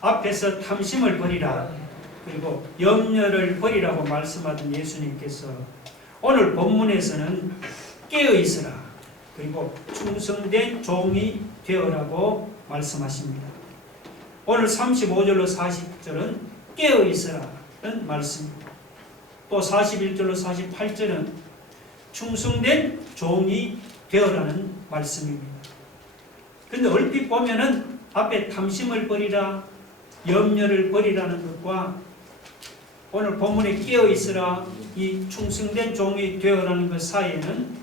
앞에서 탐심을 버리라, 그리고 염려를 버리라고 말씀하던 예수님께서 오늘 본문에서는 깨어있으라, 그리고 충성된 종이 되어라고 말씀하십니다. 오늘 35절로 40절은 깨어있으라는 말씀입니다. 또 41절로 48절은 충성된 종이 되어라는 말씀입니다. 그런데 얼핏 보면은 앞에 탐심을 버리라, 염려를 버리라는 것과 오늘 본문에 깨어있으라, 이 충성된 종이 되어라는 것 사이에는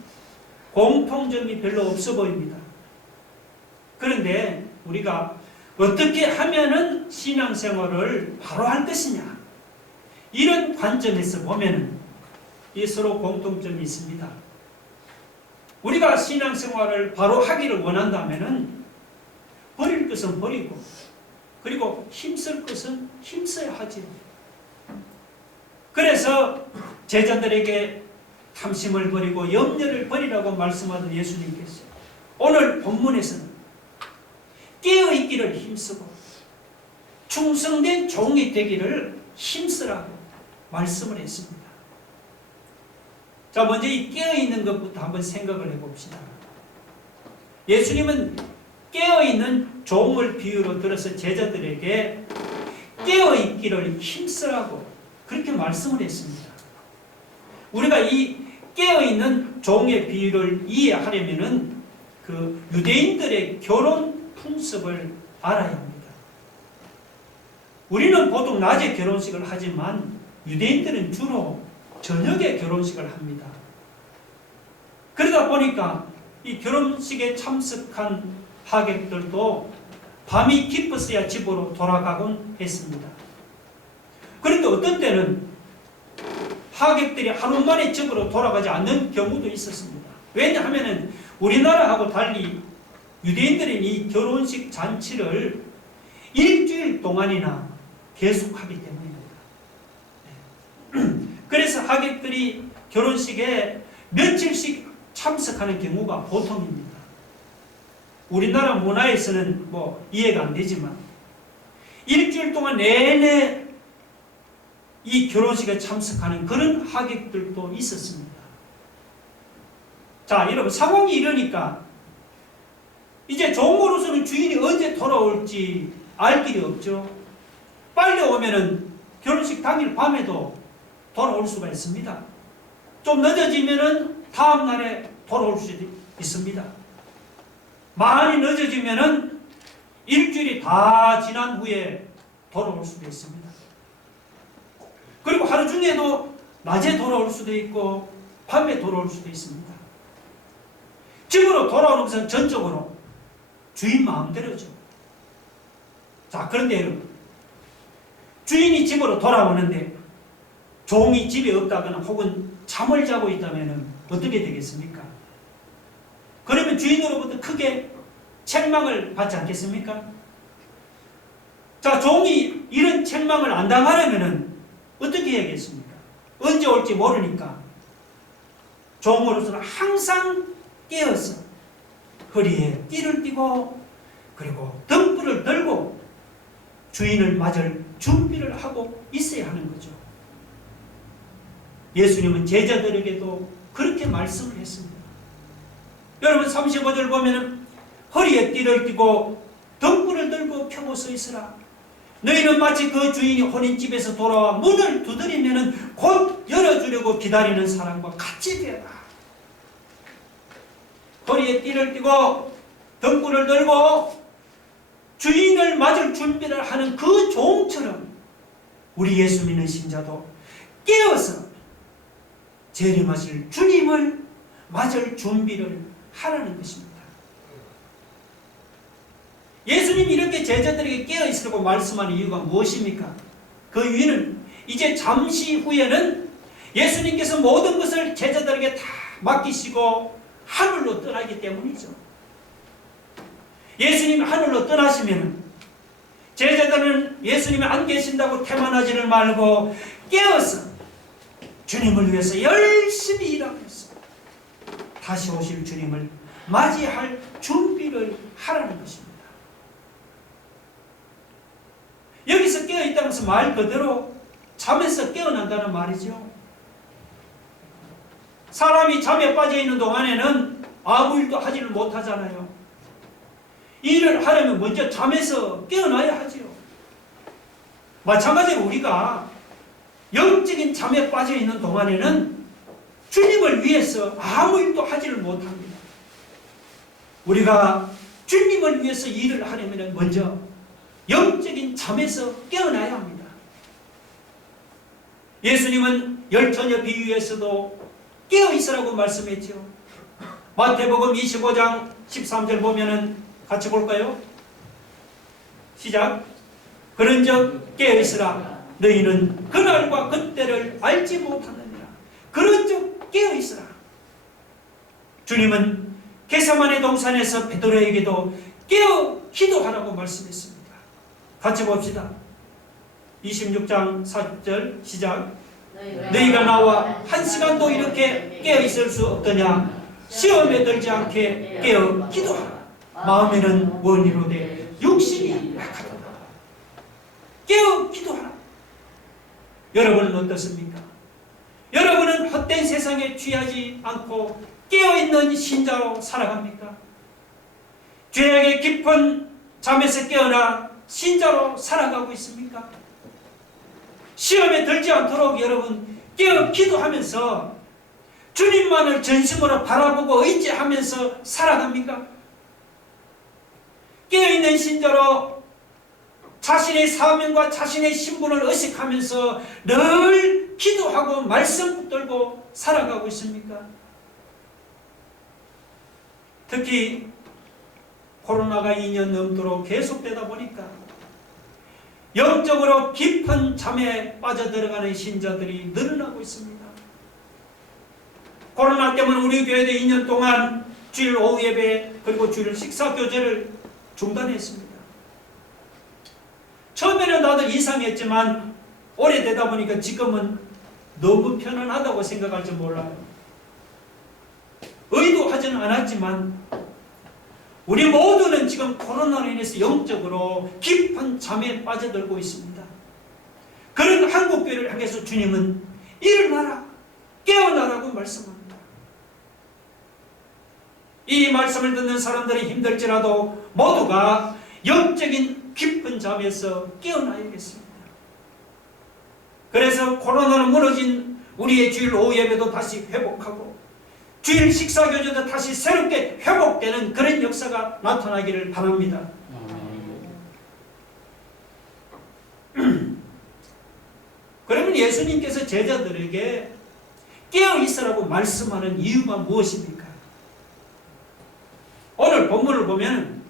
공통점이 별로 없어 보입니다. 그런데 우리가 어떻게 하면은 신앙생활을 바로 할 것이냐, 이런 관점에서 보면은 이 서로 공통점이 있습니다. 우리가 신앙생활을 바로 하기를 원한다면은 버릴 것은 버리고, 그리고 힘쓸 것은 힘써야 하지. 그래서 제자들에게 탐심을 버리고 염려를 버리라고 말씀하던 예수님께서 오늘 본문에서는 깨어있기를 힘쓰고 충성된 종이 되기를 힘쓰라고 말씀을 했습니다. 자, 먼저 이 깨어있는 것부터 한번 생각을 해봅시다. 예수님은 깨어있는 종을 비유로 들어서 제자들에게 깨어있기를 힘쓰라고 그렇게 말씀을 했습니다. 우리가 이 깨어있는 종의 비유를 이해하려면은 그 유대인들의 결혼 풍습을 알아야 합니다. 우리는 보통 낮에 결혼식을 하지만 유대인들은 주로 저녁에 결혼식을 합니다. 그러다 보니까 이 결혼식에 참석한 하객들도 밤이 깊었어야 집으로 돌아가곤 했습니다. 그런데 어떤 때는 하객들이 하루 만에 집으로 돌아가지 않는 경우도 있었습니다. 왜냐하면 우리나라하고 달리 유대인들은 이 결혼식 잔치를 일주일 동안이나 계속하기 때문입니다. 그래서 하객들이 결혼식에 며칠씩 참석하는 경우가 보통입니다. 우리나라 문화에서는 뭐 이해가 안 되지만 일주일 동안 내내 이 결혼식에 참석하는 그런 하객들도 있었습니다. 자, 여러분, 상황이 이러니까 이제 종으로서는 주인이 언제 돌아올지 알 길이 없죠. 빨리 오면은 결혼식 당일 밤에도 돌아올 수가 있습니다. 좀 늦어지면은 다음 날에 돌아올 수도 있습니다. 많이 늦어지면은 일주일이 다 지난 후에 돌아올 수도 있습니다. 그리고 하루 중에도 낮에 돌아올 수도 있고 밤에 돌아올 수도 있습니다. 집으로 돌아오는 것은 전적으로 주인 마음대로죠. 자, 그런데 여러분, 주인이 집으로 돌아오는데 종이 집에 없다거나 혹은 잠을 자고 있다면 어떻게 되겠습니까? 그러면 주인으로부터 크게 책망을 받지 않겠습니까? 자, 종이 이런 책망을 안 당하려면 어떻게 해야겠습니까? 언제 올지 모르니까 종으로서는 항상 깨어서 허리에 띠를 띠고 그리고 등불을 들고 주인을 맞을 준비를 하고 있어야 하는 거죠. 예수님은 제자들에게도 그렇게 말씀을 했습니다. 여러분, 35절 보면은 허리에 띠를 띠고 등불을 들고 펴고 서 있으라. 너희는 마치 그 주인이 혼인집에서 돌아와 문을 두드리면은 곧 열어주려고 기다리는 사람과 같이 되라. 허리에 띠를 띠고 등불을 들고 주인을 맞을 준비를 하는 그 종처럼 우리 예수 믿는 신자도 깨어서 재림하실 주님을 맞을 준비를 하라는 것입니다. 예수님이 이렇게 제자들에게 깨어있으라고 말씀하는 이유가 무엇입니까? 그 이유는 이제 잠시 후에는 예수님께서 모든 것을 제자들에게 다 맡기시고 하늘로 떠나기 때문이죠. 예수님이 하늘로 떠나시면 제자들은 예수님이 안 계신다고 태만하지를 말고 깨어서 주님을 위해서 열심히 일하면서 다시 오실 주님을 맞이할 준비를 하라는 것입니다. 여기서 깨어있다는 것은 말 그대로 잠에서 깨어난다는 말이죠. 사람이 잠에 빠져있는 동안에는 아무 일도 하지를 못하잖아요. 일을 하려면 먼저 잠에서 깨어나야 하지요. 마찬가지로 우리가 영적인 잠에 빠져있는 동안에는 주님을 위해서 아무 일도 하지를 못합니다. 우리가 주님을 위해서 일을 하려면 먼저 영적인 잠에서 깨어나야 합니다. 예수님은 열처녀 비유에서도 깨어있으라고 말씀했죠. 마태복음 25장 13절 보면은 같이 볼까요? 시작. 그런즉 깨어있으라. 너희는 그날과 그때를 알지 못하느니라. 그런즉 깨어있으라. 주님은 겟세마네 동산에서 베드로에게도 깨어 기도하라고 말씀했습니다. 같이 봅시다. 26장 40절 시작. 너희가 나와 한 시간도 이렇게 깨어있을 수 없더냐. 시험에 들지 않게 깨어 기도하라. 마음에는 원이로되 육신이 약하도다. 깨어 기도하라. 여러분은 어떻습니까? 여러분은 헛된 세상에 취하지 않고 깨어있는 신자로 살아갑니까? 죄악의 깊은 잠에서 깨어나 신자로 살아가고 있습니까? 시험에 들지 않도록 여러분 깨어 기도하면서 주님만을 전심으로 바라보고 의지하면서 살아갑니까? 깨어있는 신자로 자신의 사명과 자신의 신분을 의식하면서 늘 기도하고 말씀 붙들고 살아가고 있습니까? 특히 코로나가 2년 넘도록 계속되다 보니까 영적으로 깊은 잠에 빠져들어가는 신자들이 늘어나고 있습니다. 코로나 때문에 우리 교회도 2년 동안 주일 오후 예배 그리고 주일 식사 교제를 중단했습니다. 처음에는 다들 이상했지만 오래되다 보니까 지금은 너무 편안하다고 생각할지 몰라요. 의도하지는 않았지만 우리 모두는 지금 코로나로 인해서 영적으로 깊은 잠에 빠져들고 있습니다. 그런 한국교회를 향해서 주님은 일어나라, 깨어나라고 말씀합니다. 이 말씀을 듣는 사람들이 힘들지라도 모두가 영적인 깊은 잠에서 깨어나야겠습니다. 그래서 코로나로 무너진 우리의 주일 오후 예배도 다시 회복하고 주일 식사교제도 다시 새롭게 회복되는 그런 역사가 나타나기를 바랍니다. 그러면 예수님께서 제자들에게 깨어있으라고 말씀하는 이유가 무엇입니까? 오늘 본문을 보면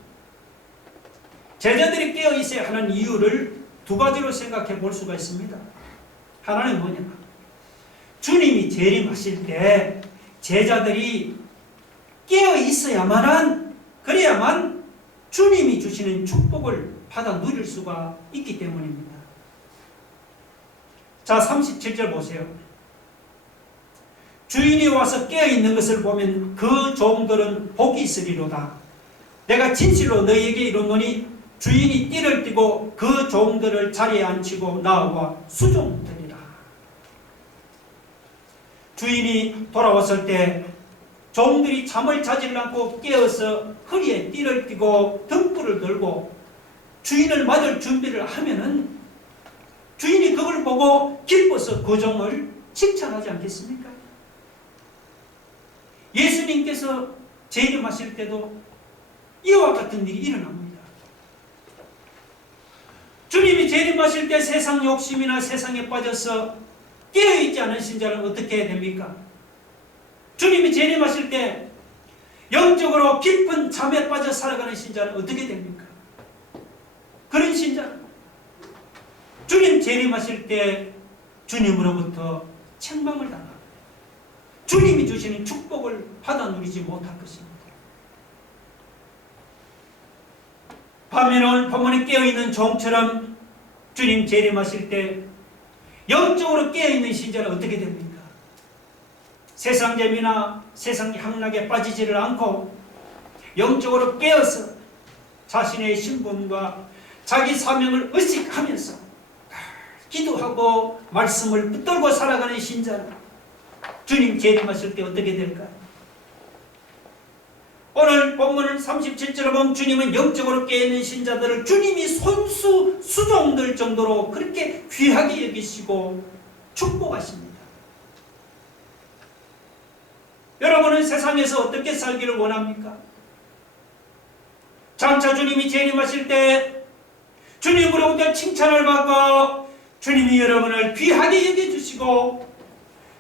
제자들이 깨어있어야 하는 이유를 두 가지로 생각해 볼 수가 있습니다. 하나는 뭐냐? 주님이 재림하실 때 제자들이 깨어있어야만 그래야만 주님이 주시는 축복을 받아 누릴 수가 있기 때문입니다. 자, 37절 보세요. 주인이 와서 깨어있는 것을 보면 그 종들은 복이 있으리로다. 내가 진실로 너희에게 이르노니 주인이 띠를 띠고 그 종들을 자리에 앉히고 나와 수종되리라. 주인이 돌아왔을 때 종들이 잠을 자질 않고 깨어서 허리에 띠를 띠고 등불을 들고 주인을 맞을 준비를 하면은 주인이 그걸 보고 기뻐서 그 종을 칭찬하지 않겠습니까? 예수님께서 재림하실 때도 이와 같은 일이 일어납니다. 주님이 재림하실 때 세상 욕심이나 세상에 빠져서 깨어있지 않은 신자는 어떻게 해야 됩니까? 주님이 재림하실 때 영적으로 깊은 잠에 빠져 살아가는 신자는 어떻게 됩니까? 그런 신자는 주님 재림하실 때 주님으로부터 책망을 당합니다. 주님이 주시는 축복을 받아 누리지 못할 것입니다. 반면에 오늘 본문에 깨어있는 종처럼 주님 재림하실 때 영적으로 깨어있는 신자는 어떻게 됩니까? 세상 재미나 세상 향락에 빠지지를 않고 영적으로 깨어서 자신의 신분과 자기 사명을 의식하면서 기도하고 말씀을 붙들고 살아가는 신자는 주님 재림하실 때 어떻게 될까요? 오늘 본문을 37절을 보면 주님은 영적으로 깨어있는 신자들을 주님이 손수 수종들 정도로 그렇게 귀하게 여기시고 축복하십니다. 여러분은 세상에서 어떻게 살기를 원합니까? 장차 주님이 재림하실 때 주님으로부터 칭찬을 받고 주님이 여러분을 귀하게 여겨주시고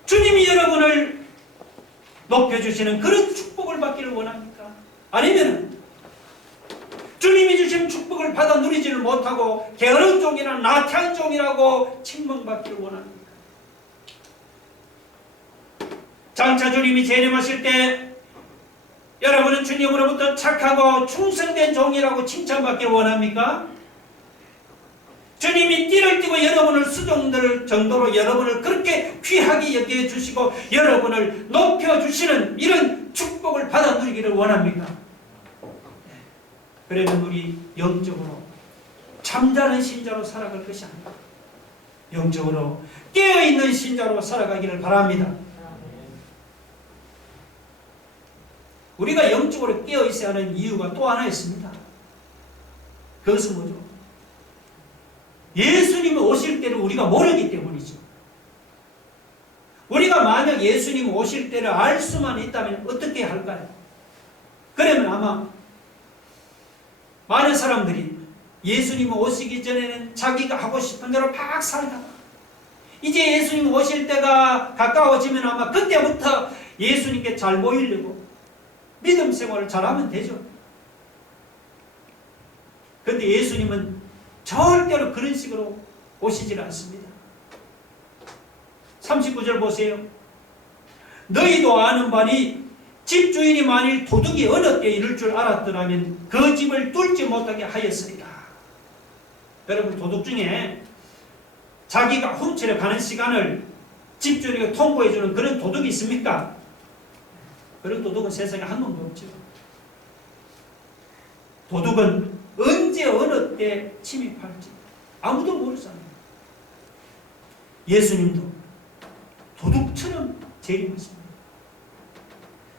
주님이 여러분을 높여주시는 그런 축복을 받기를 원합니까? 아니면 주님이 주신 축복을 받아 누리지를 못하고 게으른 종이나 나태한 종이라고 책망받기를 원합니까? 장차 주님이 재림하실 때 여러분은 주님으로부터 착하고 충성된 종이라고 칭찬받기를 원합니까? 주님이 띠를 띠고 여러분을 수종들 정도로 여러분을 그렇게 귀하게 여겨주시고 여러분을 높여주시는 이런 축복을 받아 누리기를 원합니까? 그러면 우리 영적으로 잠자는 신자로 살아갈 것이 아닙니다. 영적으로 깨어있는 신자로 살아가기를 바랍니다. 우리가 영적으로 깨어있어야 하는 이유가 또 하나 있습니다. 그것은 뭐죠? 예수님이 오실 때를 우리가 모르기 때문이죠. 우리가 만약 예수님이 오실 때를 알 수만 있다면 어떻게 할까요? 그러면 아마 많은 사람들이 예수님이 오시기 전에는 자기가 하고 싶은 대로 막 살다가 이제 예수님 오실 때가 가까워지면 아마 그때부터 예수님께 잘 보이려고 믿음 생활을 잘하면 되죠. 그런데 예수님은 절대로 그런 식으로 오시질 않습니다. 39절 보세요. 너희도 아는 바니 집주인이 만일 도둑이 어느 때 이럴 줄 알았더라면 그 집을 뚫지 못하게 하였으리라. 여러분, 도둑 중에 자기가 훔치러 가는 시간을 집주인에게 통보해주는 그런 도둑이 있습니까? 그런 도둑은 세상에 한 놈도 없죠. 도둑은 언제 어느 때 침입할지 아무도 모르잖아요. 예수님도 도둑처럼 재림하십니다.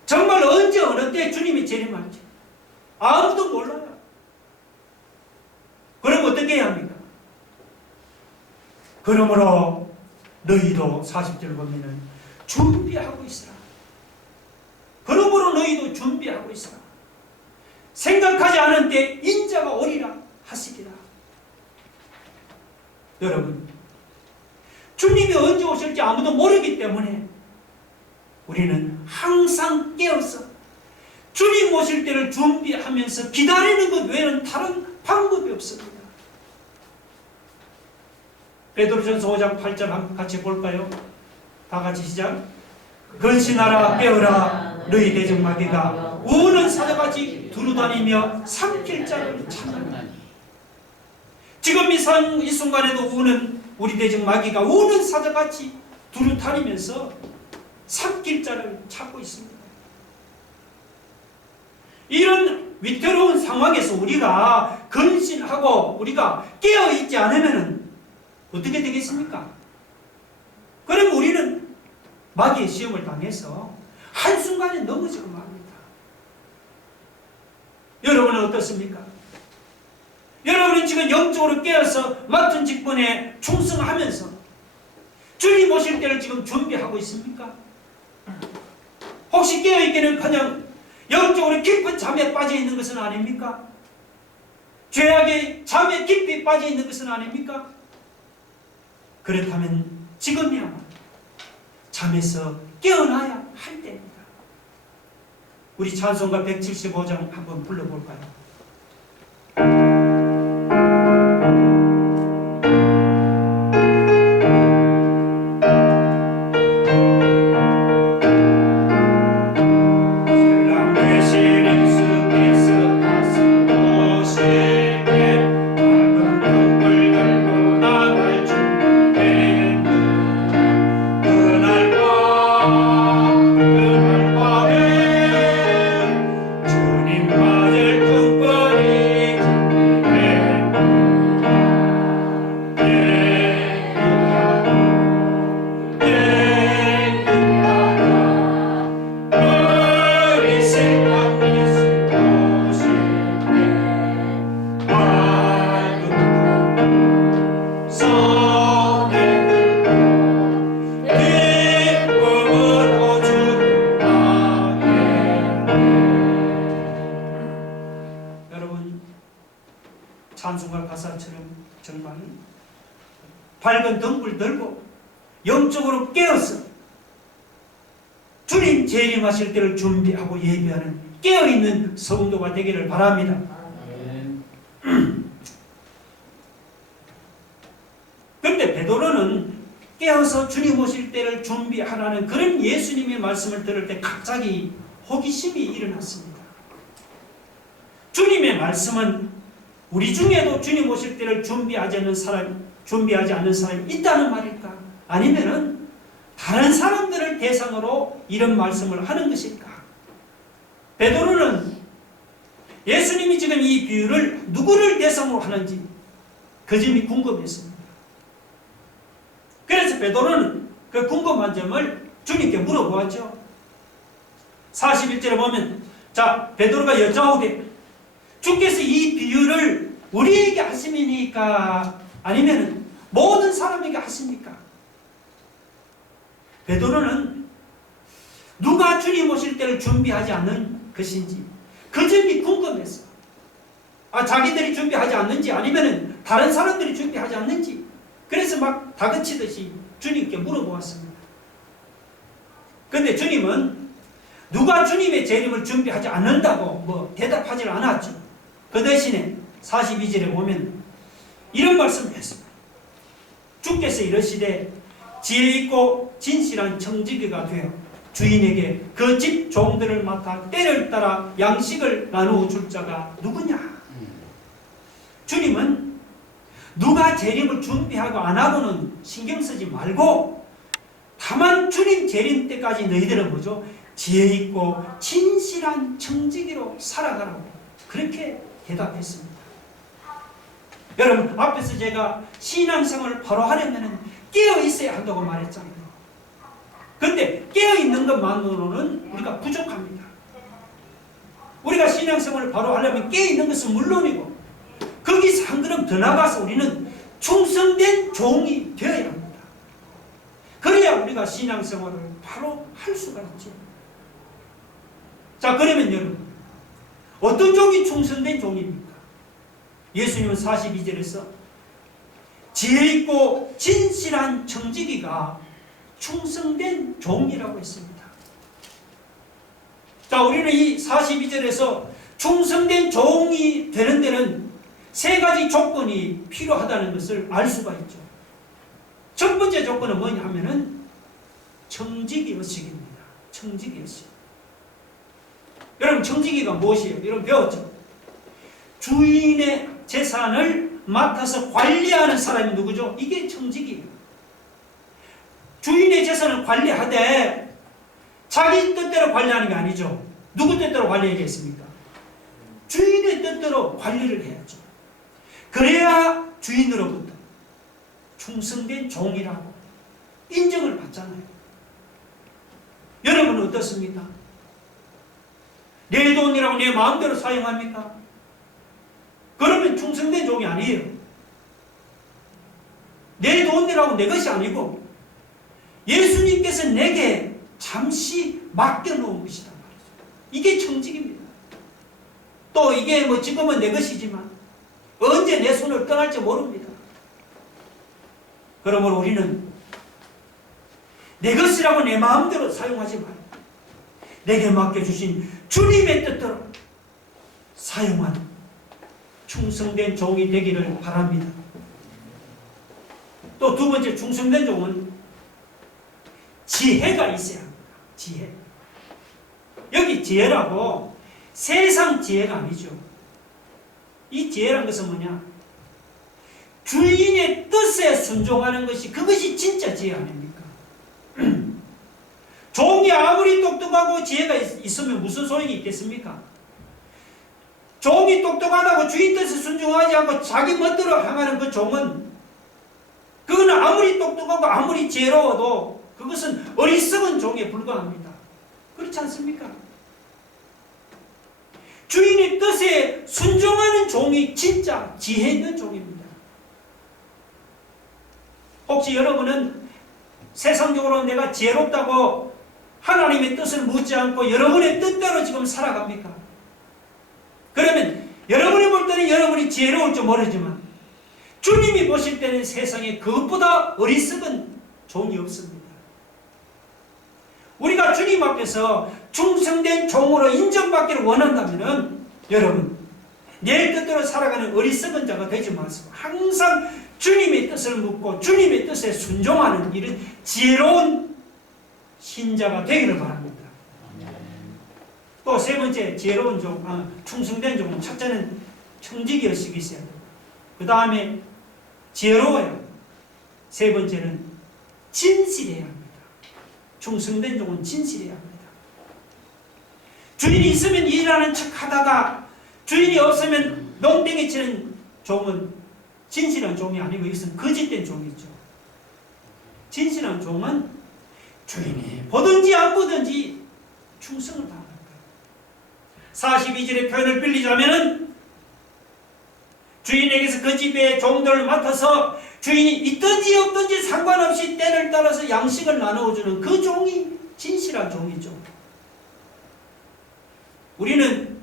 정말 언제 어느 때 주님이 재림할지 아무도 몰라요. 그럼 어떻게 해야 합니까? 그러므로 너희도 40절 보면은 준비하고 있으라. 그러므로 너희도 준비하고 있으라. 생각하지 않은 때 인자가 오리라 하시리라. 여러분, 주님이 언제 오실지 아무도 모르기 때문에 우리는 항상 깨어서 주님 오실 때를 준비하면서 기다리는 것 외에는 다른 방법이 없습니다. 베드로전서 5장 8절 한번 같이 볼까요? 다 같이 시작. 근신하라 깨어라 너희 대적마귀가 우는 사자같이 두루다니며 삼킬 자를 찾나니. 지금 이 순간에도 우는 우리 대적마귀가 우는 사자같이 두루다니면서 삼킬 자를 찾고 있습니다. 이런 위태로운 상황에서 우리가 근신하고 우리가 깨어있지 않으면 어떻게 되겠습니까? 그럼 우리는 마귀의 시험을 당해서 한순간에 넘어지고 맙니다. 여러분은 어떻습니까? 여러분은 지금 영적으로 깨어서 맡은 직분에 충성하면서 주님 오실 때를 지금 준비하고 있습니까? 혹시 깨어있기는 그냥 영적으로 깊은 잠에 빠져 있는 것은 아닙니까? 죄악의 잠에 깊이 빠져 있는 것은 아닙니까? 그렇다면 지금이야말로 잠에서 깨어나야 할 때입니다. 우리 찬송가 175장 한번 불러볼까요? 노래가 가사처럼 정말 밝은 등불 들고 영적으로 깨어서 주님 재림하실 때를 준비하고 예배하는 깨어있는 성도가 되기를 바랍니다. 그런데 베드로는 깨어서 주님 오실 때를 준비하라는 그런 예수님의 말씀을 들을 때 갑자기 호기심이 일어났습니다. 주님의 말씀은 우리 중에도 주님 오실 때를 준비하지 않는 사람이 있다는 말일까? 아니면은 다른 사람들을 대상으로 이런 말씀을 하는 것일까? 베드로는 예수님이 지금 이 비유를 누구를 대상으로 하는지 그 점이 궁금했습니다. 그래서 베드로는 그 궁금한 점을 주님께 물어보았죠. 41절에 보면 베드로가 여짜오되 주께서 이 비유를 우리에게 하심이니까 아니면 모든 사람에게 하십니까? 베드로는 누가 주님 오실 때를 준비하지 않는 것인지 그 점이 궁금했어. 자기들이 준비하지 않는지 아니면 다른 사람들이 준비하지 않는지 그래서 막 다그치듯이 주님께 물어보았습니다. 그런데 주님은 누가 주님의 재림을 준비하지 않는다고 대답하지 않았죠. 그 대신에 42절에 보면 이런 말씀을 했습니다. 주께서 이르시되 지혜 있고 진실한 청지기가 되어 주인에게 그 집 종들을 맡아 때를 따라 양식을 나누어 줄 자가 누구냐? 주님은 누가 재림을 준비하고 안 하고는 신경 쓰지 말고 다만 주님 재림 때까지 너희들은 뭐죠? 지혜 있고 진실한 청지기로 살아가라고 그렇게 대답했습니다. 여러분 앞에서 제가 신앙생활을 바로 하려면 깨어 있어야 한다고 말했잖아요. 그런데 깨어 있는 것만으로는 우리가 부족합니다. 우리가 신앙생활을 바로 하려면 깨어 있는 것은 물론이고 거기서 한 걸음 더 나가서 우리는 충성된 종이 되어야 합니다. 그래야 우리가 신앙생활을 바로 할 수가 있죠. 그러면 여러분 어떤 종이 충성된 종입니까? 예수님은 42절에서 지혜 있고 진실한 청지기가 충성된 종이라고 했습니다. 우리는 이 42절에서 충성된 종이 되는 데는 세 가지 조건이 필요하다는 것을 알 수가 있죠. 첫 번째 조건은 뭐냐 하면은 청지기의식입니다. 청지기의식. 여러분 청지기가 무엇이에요? 여러분 배웠죠? 주인의 재산을 맡아서 관리하는 사람이 누구죠? 이게 청지기예요. 주인의 재산을 관리하되 자기 뜻대로 관리하는 게 아니죠. 누구 뜻대로 관리하겠습니까? 주인의 뜻대로 관리를 해야죠. 그래야 주인으로부터 충성된 종이라고 인정을 받잖아요. 여러분은 어떻습니까? 내 돈이라고 내 마음대로 사용합니까? 그러면 충성된 종이 아니에요. 내 돈이라고 내 것이 아니고 예수님께서 내게 잠시 맡겨놓은 것이다 말이죠. 이게 청직입니다. 또 이게 지금은 내 것이지만 언제 내 손을 떠날지 모릅니다. 그러므로 우리는 내 것이라고 내 마음대로 사용하지 말고 내게 맡겨주신 주님의 뜻대로 사용하는 충성된 종이 되기를 바랍니다. 또 두 번째 충성된 종은 지혜가 있어야 합니다. 지혜. 여기 지혜라고 세상 지혜가 아니죠. 이 지혜란 것은 뭐냐? 주인의 뜻에 순종하는 것이 그것이 진짜 지혜 아닙니까? 종이 아무리 똑똑하고 지혜가 있으면 무슨 소용이 있겠습니까? 종이 똑똑하다고 주인 뜻에 순종하지 않고 자기 멋대로 행하는 그 종은 그거는 아무리 똑똑하고 아무리 지혜로워도 그것은 어리석은 종에 불과합니다. 그렇지 않습니까? 주인의 뜻에 순종하는 종이 진짜 지혜 있는 종입니다. 혹시 여러분은 세상적으로 내가 지혜롭다고 하나님의 뜻을 묻지 않고 여러분의 뜻대로 지금 살아갑니까? 그러면 여러분이 볼 때는 여러분이 지혜로울지 모르지만 주님이 보실 때는 세상에 그것보다 어리석은 종이 없습니다. 우리가 주님 앞에서 충성된 종으로 인정받기를 원한다면 여러분 내 뜻대로 살아가는 어리석은 자가 되지 마시고 항상 주님의 뜻을 묻고 주님의 뜻에 순종하는 이런 지혜로운 신자가 되기를 바랍니다. 또 세 번째 지혜로운 종, 충성된 종은 첫째는 청지기 의식이 있어야 됩니다. 그 다음에 지혜로워야 합니다. 세 번째는 진실해야 합니다. 충성된 종은 진실해야 합니다. 주인이 있으면 일하는 척 하다가 주인이 없으면 농땡이 치는 종은 진실한 종이 아니고 이것은 거짓된 종이죠. 진실한 종은 주인이 보든지 안 보든지 충성을 다하는 거예요. 42절의 표현을 빌리자면은 주인에게서 그 집의 종들을 맡아서 주인이 있든지 없든지 상관없이 때를 따라서 양식을 나누어주는 그 종이 진실한 종이죠. 우리는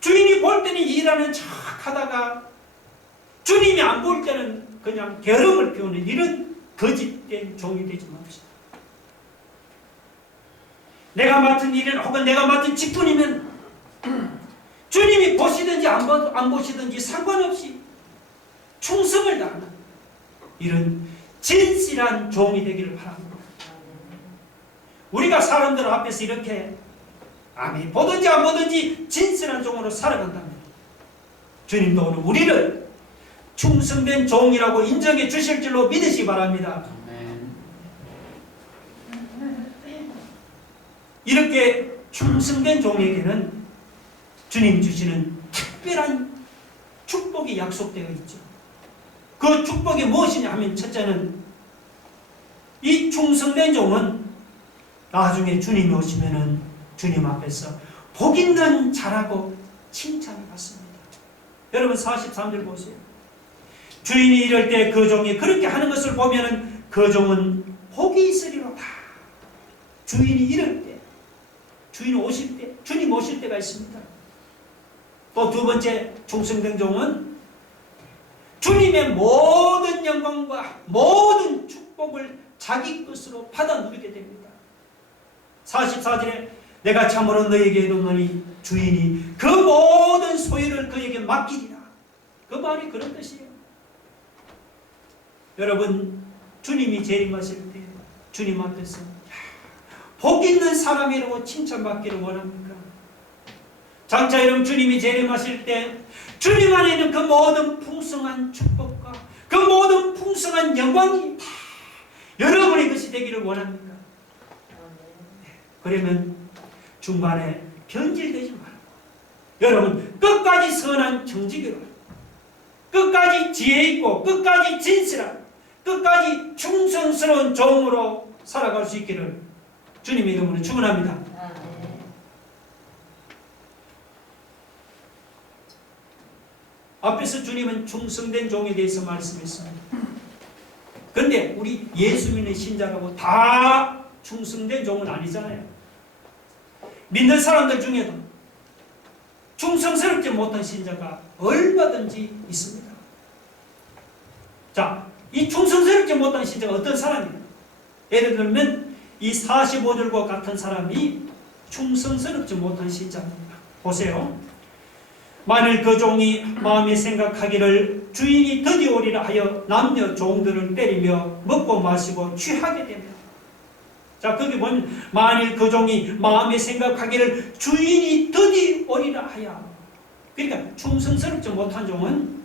주인이 볼 때는 일하는 척 하다가 주님이 안 볼 때는 그냥 게으름을 피우는 이런 거짓된 종이 되지 맙시다. 내가 맡은 일은 혹은 내가 맡은 직분이면 주님이 보시든지 안 보시든지 상관없이 충성을 다하는 이런 진실한 종이 되기를 바랍니다. 우리가 사람들 앞에서 이렇게 보든지 안 보든지 진실한 종으로 살아간다면 주님도 오늘 우리를 충성된 종이라고 인정해 주실 줄로 믿으시기 바랍니다. 이렇게 충성된 종에게는 주님 주시는 특별한 축복이 약속되어 있죠. 그 축복이 무엇이냐 하면 첫째는 이 충성된 종은 나중에 주님이 오시면은 주님 앞에서 복 있는 자라고 칭찬을 받습니다. 여러분 43절 보세요. 주인이 이럴 때 그 종이 그렇게 하는 것을 보면은 그 종은 복이 있으리로다. 주인이 이럴 때, 주인 오실 때, 주님 오실 때가 있습니다. 또 두 번째 충성된 종은 주님의 모든 영광과 모든 축복을 자기 것으로 받아 누리게 됩니다. 44절에 내가 참으로 너에게 이르노니 주인이 그 모든 소유를 그에게 맡기리라. 그 말이 그런 뜻이에요. 여러분 주님이 재림하실 때 주님 앞에서 복 있는 사람이라고 칭찬받기를 원합니까? 장차 여러분 주님이 재림하실 때 주님 안에 있는 그 모든 풍성한 축복과 그 모든 풍성한 영광이 다 여러분의 것이 되기를 원합니까? 그러면 중간에 변질되지 말고 여러분 끝까지 선한 청지기로 끝까지 지혜 있고 끝까지 진실한 끝까지 충성스러운 종으로 살아갈 수 있기를 주님의 이름으로 축원합니다. 앞에서 주님은 충성된 종에 대해서 말씀했습니다. 그런데 우리 예수 믿는 신자라고 다 충성된 종은 아니잖아요. 믿는 사람들 중에도 충성스럽지 못한 신자가 얼마든지 있습니다. 자, 이 충성스럽지 못한 신자가 어떤 사람이에요? 예를 들면 이 45절과 같은 사람이 충성스럽지 못한 신자입니다. 보세요. 만일 그 종이 마음에 생각하기를 주인이 드디어 오리라 하여 남녀 종들을 때리며 먹고 마시고 취하게 되면, 자 거기 보면 만일 그 종이 마음에 생각하기를 주인이 드디어 오리라 하여, 그러니까 충성스럽지 못한 종은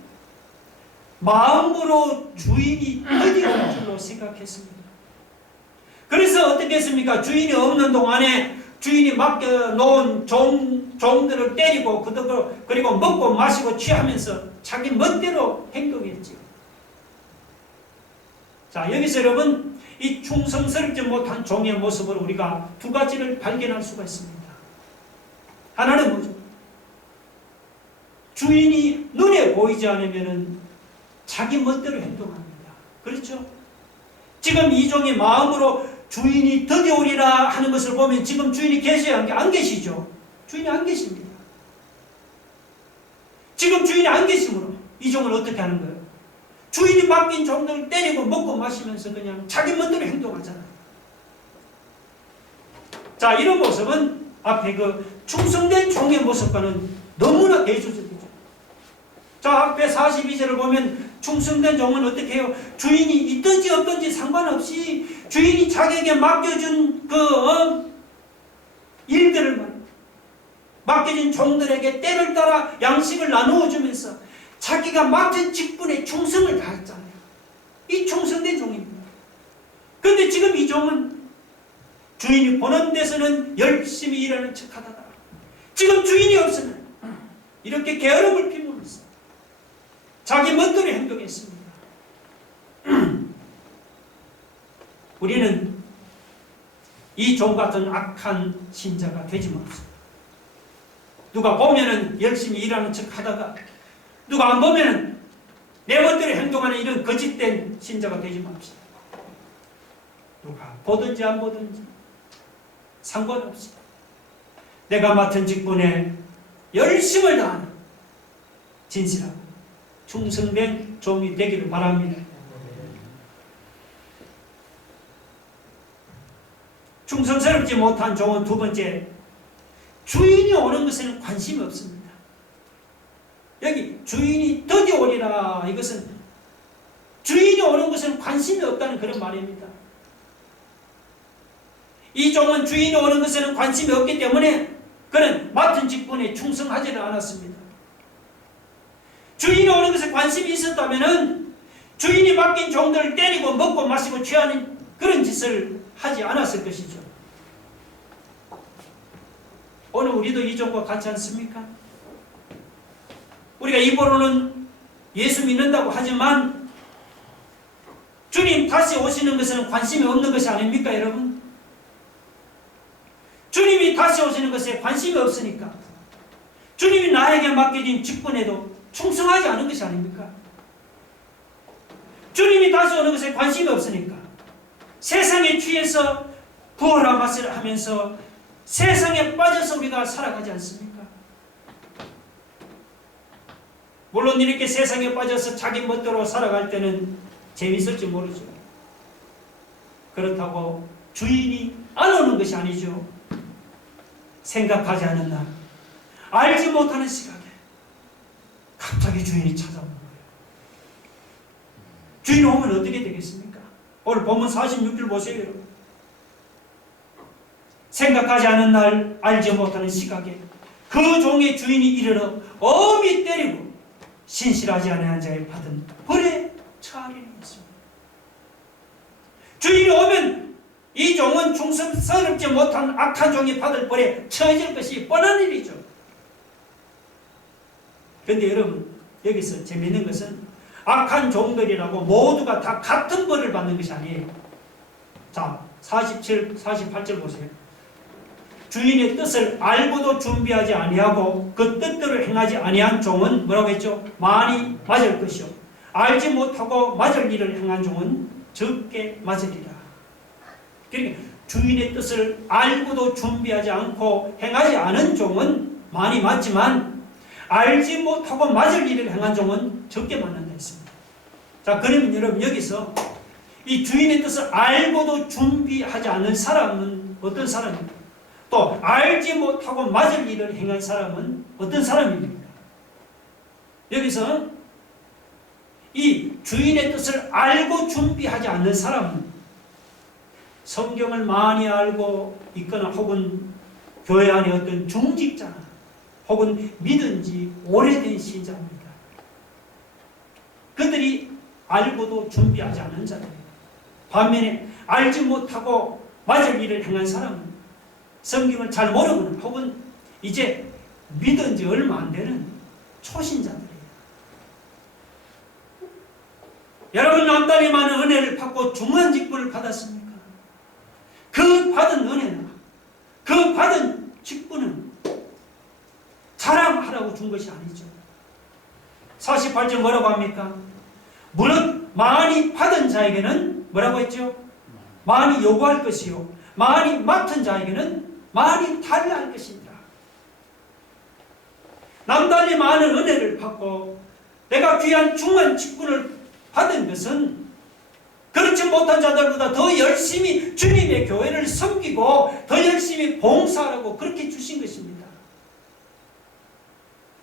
마음으로 주인이 드디어 올 줄로 생각했습니다. 그래서 어떻게 했습니까? 주인이 없는 동안에 주인이 맡겨놓은 종들을 때리고 그리고 먹고 마시고 취하면서 자기 멋대로 행동했죠. 자, 여기서 여러분 이 충성스럽지 못한 종의 모습을 우리가 두 가지를 발견할 수가 있습니다. 하나는 뭐죠? 주인이 눈에 보이지 않으면 자기 멋대로 행동합니다. 그렇죠? 지금 이 종이 마음으로 주인이 드디어 오리라 하는 것을 보면 지금 주인이 계셔야 안 계시죠? 주인이 안 계십니다. 지금 주인이 안 계시므로 이 종을 어떻게 하는 거예요? 주인이 맡긴 종들 때리고 먹고 마시면서 그냥 자기 멋대로 행동하잖아요. 자, 이런 모습은 앞에 그 충성된 종의 모습과는 너무나 대조적이죠. 자, 앞에 42절을 보면 충성된 종은 어떻게 해요? 주인이 있든지 없든지 상관없이 주인이 자기에게 맡겨준 일들을 맡겨진 종들에게 때를 따라 양식을 나누어 주면서 자기가 맡은 직분에 충성을 다했잖아요. 이 충성된 종입니다. 그런데 지금 이 종은 주인이 보는 데서는 열심히 일하는 척하다가 지금 주인이 없으면 이렇게 게으름을 피우면서 자기 멋대로 행동했습니다. 우리는 이 종 같은 악한 신자가 되지 맙시다. 누가 보면은 열심히 일하는 척 하다가 누가 안 보면은 내 멋대로 행동하는 이런 거짓된 신자가 되지 맙시다. 누가 보든지 안 보든지 상관없이 내가 맡은 직분에 열심을 다하는 진실하고 충성된 종이 되기를 바랍니다. 충성스럽지 못한 종은 두 번째, 주인이 오는 것에는 관심이 없습니다. 여기 주인이 더디 오리라, 이것은 주인이 오는 것에는 관심이 없다는 그런 말입니다. 이 종은 주인이 오는 것에는 관심이 없기 때문에 그는 맡은 직분에 충성하지는 않았습니다. 주인이 오는 것에 관심이 있었다면 주인이 맡긴 종들을 때리고 먹고 마시고 취하는 그런 짓을 하지 않았을 것이죠. 오늘 우리도 이 종과 같지 않습니까? 우리가 입으로는 예수 믿는다고 하지만 주님 다시 오시는 것에는 관심이 없는 것이 아닙니까, 여러분? 주님이 다시 오시는 것에 관심이 없으니까 주님이 나에게 맡겨진 직분에도 충성하지 않은 것이 아닙니까? 주님이 다시 오는 것에 관심이 없으니까 세상에 취해서 부어라 마시라 하면서 세상에 빠져서 우리가 살아가지 않습니까? 물론 이렇게 세상에 빠져서 자기 멋대로 살아갈 때는 재밌을지 모르죠. 그렇다고 주인이 안 오는 것이 아니죠. 생각하지 않은 날, 알지 못하는 시각에 갑자기 주인이 찾아오는 거예요. 주인이 오면 어떻게 되겠습니까? 오늘 본문 46절 보세요, 여러분. 생각하지 않은 날, 알지 못하는 시각에 그 종의 주인이 이르러 엄히 때리고 신실하지 않은 자의 받은 벌에 처하리니 있습니다. 주인이 오면 이 종은 충성스럽지 못한 악한 종이 받을 벌에 처해질 것이 뻔한 일이죠. 그런데 여러분, 여기서 재미있는 것은 악한 종들이라고 모두가 다 같은 벌을 받는 것이 아니에요. 자, 47, 48절 보세요. 주인의 뜻을 알고도 준비하지 아니하고 그 뜻대로 행하지 아니한 종은 뭐라고 했죠? 많이 맞을 것이요, 알지 못하고 맞을 일을 행한 종은 적게 맞으리라. 그러니까 주인의 뜻을 알고도 준비하지 않고 행하지 않은 종은 많이 맞지만 알지 못하고 맞을 일을 행한 종은 적게 맞는다 했습니다. 자, 그러면 여러분, 여기서 이 주인의 뜻을 알고도 준비하지 않는 사람은 어떤 사람입니까? 또 알지 못하고 맞을 일을 행한 사람은 어떤 사람입니까? 여기서 이 주인의 뜻을 알고 준비하지 않는 사람은 성경을 많이 알고 있거나 혹은 교회 안에 어떤 중직자나 혹은 믿은 지 오래된 신자입니다. 그들이 알고도 준비하지 않은 자들이에요. 반면에 알지 못하고 맞을 일을 행한 사람은 성경을 잘 모르거나 혹은 이제 믿은 지 얼마 안 되는 초신자들이에요. 여러분, 남달리 많은 은혜를 받고 중한 직분을 받았습니까? 그 받은 은혜나 그 받은 직분은 자랑하라고 준 것이 아니죠. 48절 뭐라고 합니까? 물론 많이 받은 자에게는 뭐라고 했죠? 많이 요구할 것이요, 많이 맡은 자에게는 많이 달라 할 것입니다. 남달리 많은 은혜를 받고 내가 귀한 중한 직분을 받은 것은 그렇지 못한 자들보다 더 열심히 주님의 교회를 섬기고 더 열심히 봉사하라고 그렇게 주신 것입니다.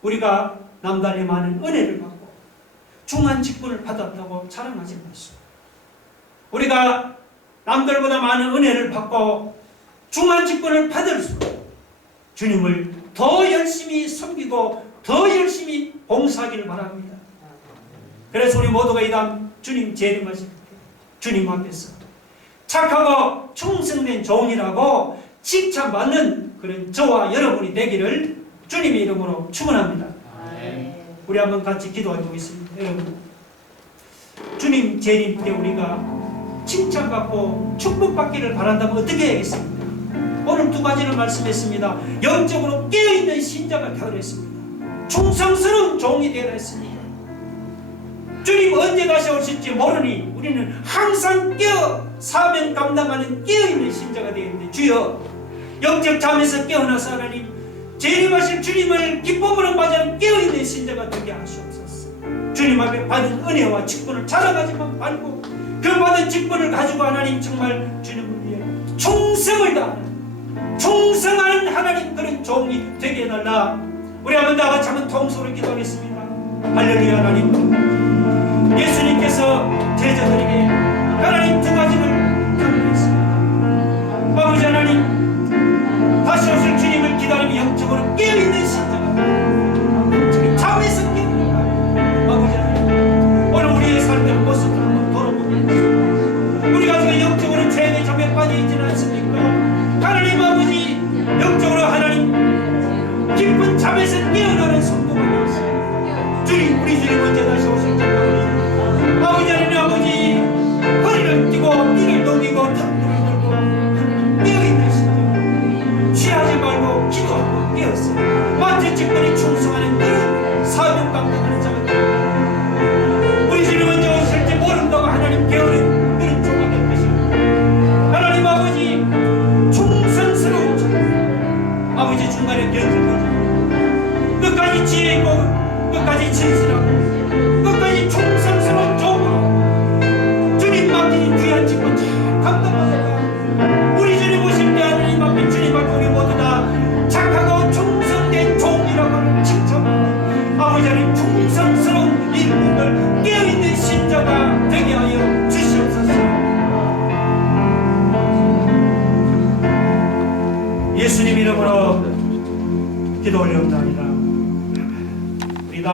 우리가 남달리 많은 은혜를 받고 중한 직분을 받았다고 자랑하지 마시고, 우리가 남들보다 많은 은혜를 받고 중한 직분을 받을수록 주님을 더 열심히 섬기고 더 열심히 봉사하기를 바랍니다. 그래서 우리 모두가 이 다음 주님 재림하실 때 주님 앞에서 착하고 충성된 종이라고 칭찬받는 그런 저와 여러분이 되기를 주님의 이름으로 축원합니다. 우리 한번 같이 기도해 보겠습니다. 여러분, 주님 재림 때 우리가 칭찬받고 축복받기를 바란다면 어떻게 해야겠습니까? 오늘 두 가지를 말씀했습니다. 영적으로 깨어있는 신자가 되어라 했습니다. 충성스러운 종이 되어라 했습니다. 주님 언제 다시 오실지 모르니 우리는 항상 깨어 사명 감당하는 깨어있는 신자가 되겠는데, 주여 영적 잠에서 깨어나서 하나님 재림하실 주님을 기쁨으로 맞이하는 깨어있는 신자가 되게 하시옵소서. 주님 앞에 받은 은혜와 직분을 자랑하지만 말고 그 받은 직분을 가지고 하나님 정말 주님을 위해 충성을 다하는 충성하는 하나님 그런 종이 되게 해달라. 우리 한번 다 같이 한번 통성으로 기도하겠습니다. 할렐루야. 하나님, 예수님께서 제자들에게 하나님 두 가지를 강조했습니다. 아버지 하나님, 다시 오실 주님을 기다리며 영적으로 깨어있는 신자가 잠에서 깨어있는 아버지 하나님, 오늘 우리의 삶의 모습을 한번 돌아보면 우리가 지금 영적으로 죄의 잠에 빠져있지는 않습니까? 하나님 아버지, 영적으로 하나님 깊은 잠에서 깨어나는 성도가 되었습니다. 주님, 우리 주님 언제 다시 오실 때까지 아버지 하나님, 아버지 허리를 띠고 띠를 녹이고 탁구를 들고 깨어있는 신자, 취하지 말고 기도하고 깨었어 마치 직분에 충성하는 그런 사명 감당하는 자가 되고, 우리 주님 언제 오실지 모른다고 하나님 깨어는 그런 종이 될 것입니다. 하나님 아버지, 충성스러운 자, 아버지 중간에 견딜 끝까지 지혜 있고 끝까지 진실하고 끝까지 충성스러운 종으로 주님 맡긴 귀한 직분 잘 감당하다가 우리 주님 오실 때 하나님 앞에 주님 앞에 우리 모두 다 착하고 충성된 종이라고 칭찬하는 아버지 하나님 충성스러운 일꾼들 깨어있는 신자가 되게 하여 주시옵소서. 예수님 이름으로 기도 올려옵나이다.